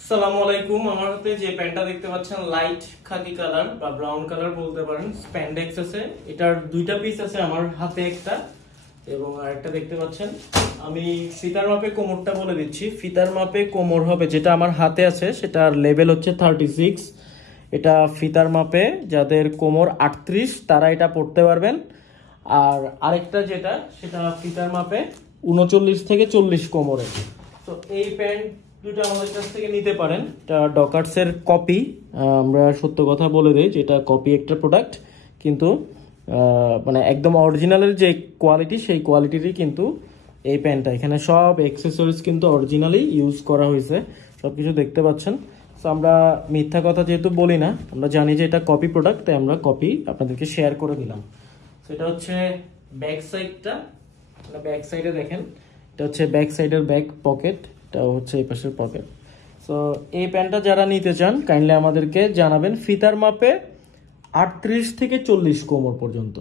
আসসালামু আলাইকুম। আমার হাতে যে প্যান্টটা দেখতে পাচ্ছেন লাইট খাকি কালার বা ব্রাউন কালার বলতে পারেন, স্প্যান্ডেক্স আছে। এটার দুইটা পিস আছে আমার হাতে, একটা এবং আরেকটা দেখতে পাচ্ছেন। আমি ফিতার মাপে কোমরটা বলে দিচ্ছি। ফিতার মাপে কোমর হবে যেটা আমার হাতে আছে, সেটার লেভেল হচ্ছে 36। এটা ফিতার মাপে যাদের কোমর 38 তারা এটা পড়তে পারবেন। আর আরেকটা যেটা, সেটা ফিতার মাপে 39 থেকে 40 কোমরে। তো এই প্যান্ট দুটো আমাদের কাছ থেকে নিতে পারেন। এটা ডকার্সের কপি। আমরা সত্য কথা বলে দিই যে এটা কপি একটা প্রোডাক্ট, কিন্তু মানে একদম অরিজিনালের যে কোয়ালিটি সেই কোয়ালিটিরই কিন্তু এই প্যান্টটা। এখানে সব অ্যাক্সেসরিজ কিন্তু অরিজিনালি ইউজ করা হয়েছে, সব কিছু দেখতে পাচ্ছেন। সো আমরা মিথ্যা কথা যেহেতু বলি না, আমরা জানি যে এটা কপি প্রোডাক্ট, তাই আমরা কপি আপনাদেরকে শেয়ার করে দিলাম। সেটা হচ্ছে ব্যাক সাইডটা। ব্যাক সাইডে দেখেন, এটা হচ্ছে ব্যাক সাইডের ব্যাক পকেট, এটা হচ্ছে এই পাশের পকেট। সো এই প্যান্টটা যারা নিতে চান কাইন্ডলি আমাদেরকে জানাবেন। ফিতার মাপে 38 থেকে 40 কোমর পর্যন্ত।